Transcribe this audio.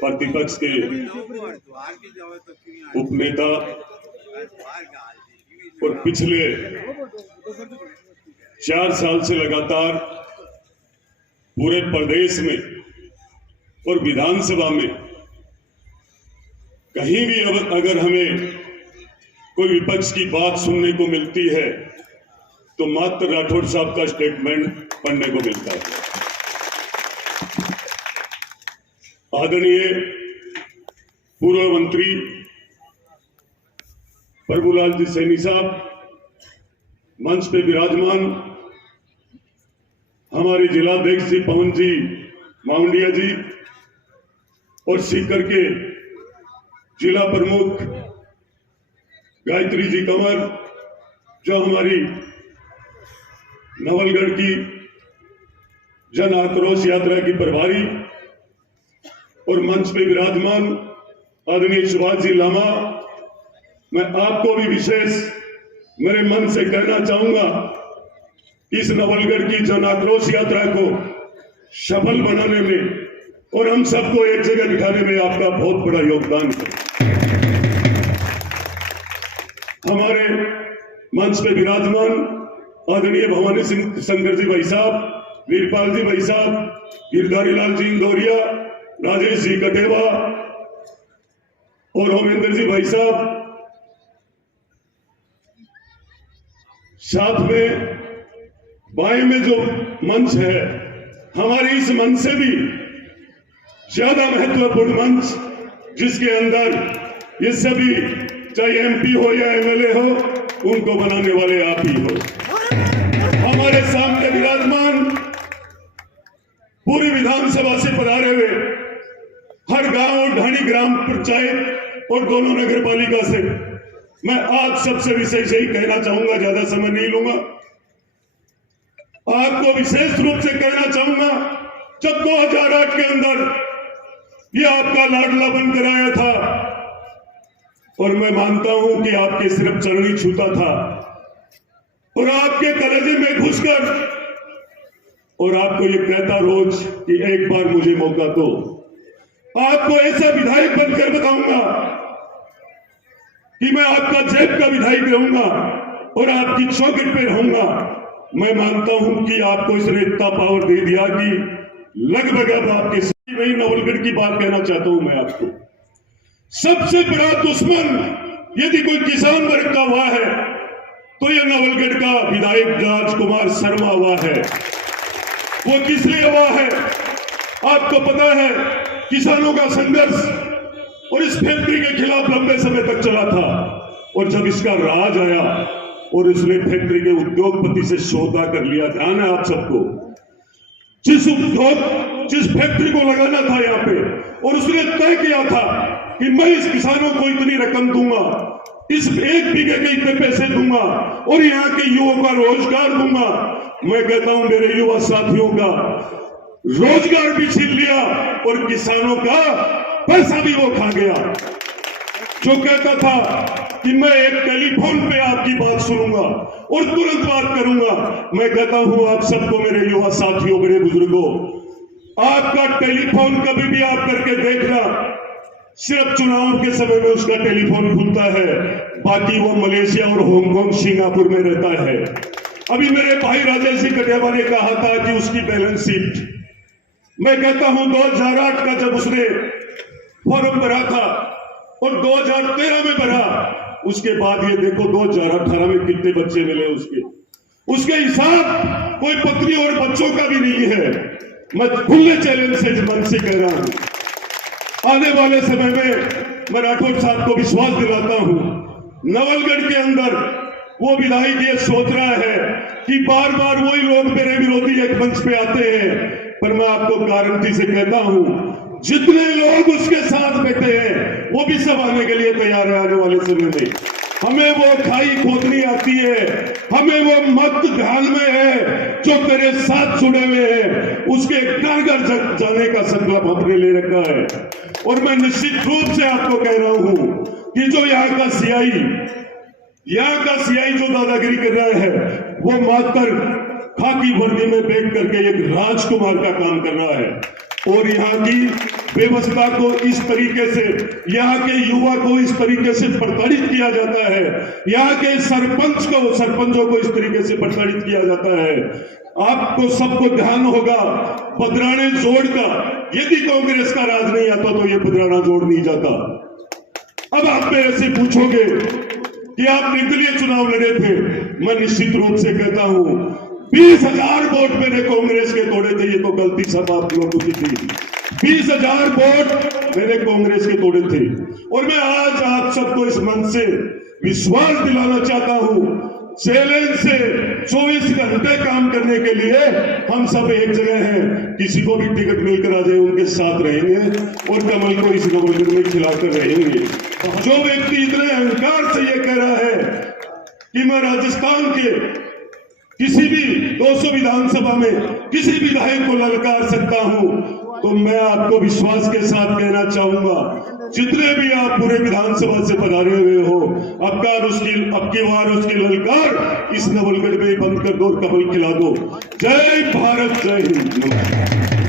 प्रतिपक्ष के उपनेता और पिछले 4 साल से लगातार पूरे प्रदेश में और विधानसभा में कहीं भी अगर हमें कोई विपक्ष की बात सुनने को मिलती है तो मात्र राठौड़ साहब का स्टेटमेंट पढ़ने को मिलता है। आदरणीय पूर्व मंत्री प्रभुलाल जी सैनी साहब मंच पे विराजमान, हमारे जिलाध्यक्ष जी पवन जी माउंडिया जी और सीकर के जिला प्रमुख गायत्री जी कंवर, जो हमारी नवलगढ़ की जन आक्रोश यात्रा की प्रभारी, और मंच पे विराजमान आदरणीय सुभाष जी लामा, मैं आपको भी विशेष मेरे मन से कहना चाहूंगा, इस नवलगढ़ की जन आक्रोश यात्रा को सफल बनाने में और हम सबको एक जगह बिठाने में आपका बहुत बड़ा योगदान है। हमारे मंच पे विराजमान आदरणीय भवानी सिंह शंकर जी भाई साहब, वीरपाल जी भाई साहब, गिरधारी लाल जी इंदौरिया, राजेश जी कटेवा और होमेंद्र जी भाई साहब, साथ में बाएं में जो मंच है, हमारे इस मंच से भी ज्यादा महत्वपूर्ण मंच, जिसके अंदर ये सभी चाहे एमपी हो या एमएलए हो, उनको बनाने वाले आप ही हो। हमारे सामने विराजमान पूरी विधानसभा से पधारे हुए हर गांव, ढाणी ग्राम पंचायत और दोनों नगर पालिका से मैं आप सबसे विशेष यही कहना चाहूंगा, ज्यादा समय नहीं लूंगा। आपको विशेष रूप से कहना चाहूंगा, जब 2008 के अंदर ये आपका लाडला बनकर आया था और मैं मानता हूं कि आपके सिर्फ चरण ही छूता था और आपके कलेजे में घुसकर और आपको ये कहता रोज कि एक बार मुझे मौका दो, आपको ऐसा विधायक बनकर बताऊंगा कि मैं आपका जेब का विधायक रहूंगा और आपकी चौखट पे रहूंगा। मैं मानता हूं कि आपको इसने इतना पावर दे दिया कि लगभग अब आपके नहीं, नवलगढ़ की बात कहना चाहता हूं मैं आपको, सबसे बड़ा दुश्मन यदि कोई किसान वर्ग का हुआ है तो यह नवलगढ़ का विधायक राजकुमार शर्मा हुआ है। वो किस लिए हुआ है आपको पता है? किसानों का संघर्ष और इस फैक्ट्री के खिलाफ लंबे समय तक चला था और जब इसका राज आया और इसने फैक्ट्री के उद्योगपति से सौदा कर लिया, ध्यान है आप सबको, जिस फैक्ट्री को लगाना था यहाँ पे, और उसने तय किया था कि मैं इस किसानों को इतनी रकम दूंगा, इस 1 बीघे के इतने पैसे दूंगा और यहाँ के युवाओं का रोजगार दूंगा। मैं कहता हूं मेरे युवा साथियों का रोजगार भी छीन लिया और किसानों का पैसा भी वो खा गया। जो कहता था कि मैं एक टेलीफोन पे आपकी बात सुनूंगा और तुरंत बात करूंगा, मैं कहता हूं आप सबको, मेरे युवा साथियों, बड़े बुजुर्गों, आपका टेलीफोन कभी भी आप करके देखना, सिर्फ चुनाव के समय में उसका टेलीफोन खुलता है, बाकी वो मलेशिया और हांगकांग, सिंगापुर में रहता है। अभी मेरे भाई राजेश जी कटेवा ने कहा था कि उसकी बैलेंस शीट, मैं कहता हूं 2008 का जब उसने फॉर्म भरा था और 2013 में भरा, उसके बाद ये देखो 2018 में कितने बच्चे मिले उसके हिसाब कोई पत्नी और बच्चों का भी नहीं है। मैं खुले चैलेंज से मन से कह रहा हूं, आने वाले समय में मैं राठौड़ साहब को विश्वास दिलाता हूं, नवलगढ़ के अंदर वो विधायक ये सोच रहा है कि बार बार वही लोग मेरे विरोधी एक मंच पे आते हैं, पर मैं आपको गारंटी से कहता हूं, जितने लोग उसके साथ बैठे हैं वो भी सब आने के लिए तैयार है। आने वाले समय में हमें वो खाई खोदनी आती है, हमें वो मत ध्यान में है जो तेरे साथ जुड़े हुए हैं, उसके घर घर जाने का संकल्प हमने ले रखा है। और मैं निश्चित रूप से आपको कह रहा हूं कि जो यहाँ का सीआई जो दादागिरी कर रहा है, वो मात्र खाकी वर्दी में बैठ करके एक राजकुमार का काम कर रहा है और यहाँ की व्यवस्था को इस तरीके से, यहाँ के युवा को इस तरीके से प्रताड़ित किया जाता है, यहाँ के सरपंचों को इस तरीके से प्रताड़ित किया जाता है। आपको सबको ध्यान होगा बदराने जोड़ का, यदि कांग्रेस का राज नहीं आता तो ये बदराना जोड़ नहीं जाता। अब आप मेरे से पूछोगे कि आप निर्दलीय चुनाव लड़े थे, मैं निश्चित रूप से कहता हूं 20,000 वोट मैंने कांग्रेस के तोड़े थे। ये तो गलती सब आप लोगों की थी। 20,000 वोट मैंने कांग्रेस के तोड़े थे और मैं आज आप सबको इस मंच से विश्वास दिलाना चाहता हूं, चैलेंज से 24 घंटे काम करने के लिए हम सब एक जगह हैं। किसी को भी टिकट मिलकर आ जाए उनके साथ रहेंगे और कमल को इस गवर्नमेंट में खिलाकर रहेंगे। जो व्यक्ति इतने अहंकार से ये कह रहा है कि मैं राजस्थान के किसी भी 200 विधानसभा में किसी विधायक को ललकार सकता हूं, तो मैं आपको विश्वास के साथ कहना चाहूंगा, जितने भी आप पूरे विधानसभा से पधारे हुए हो, अब की बार उसकी ललकार इस नवलगढ़ में बंद कर दो और कमल खिला दो। जय भारत, जय हिंद।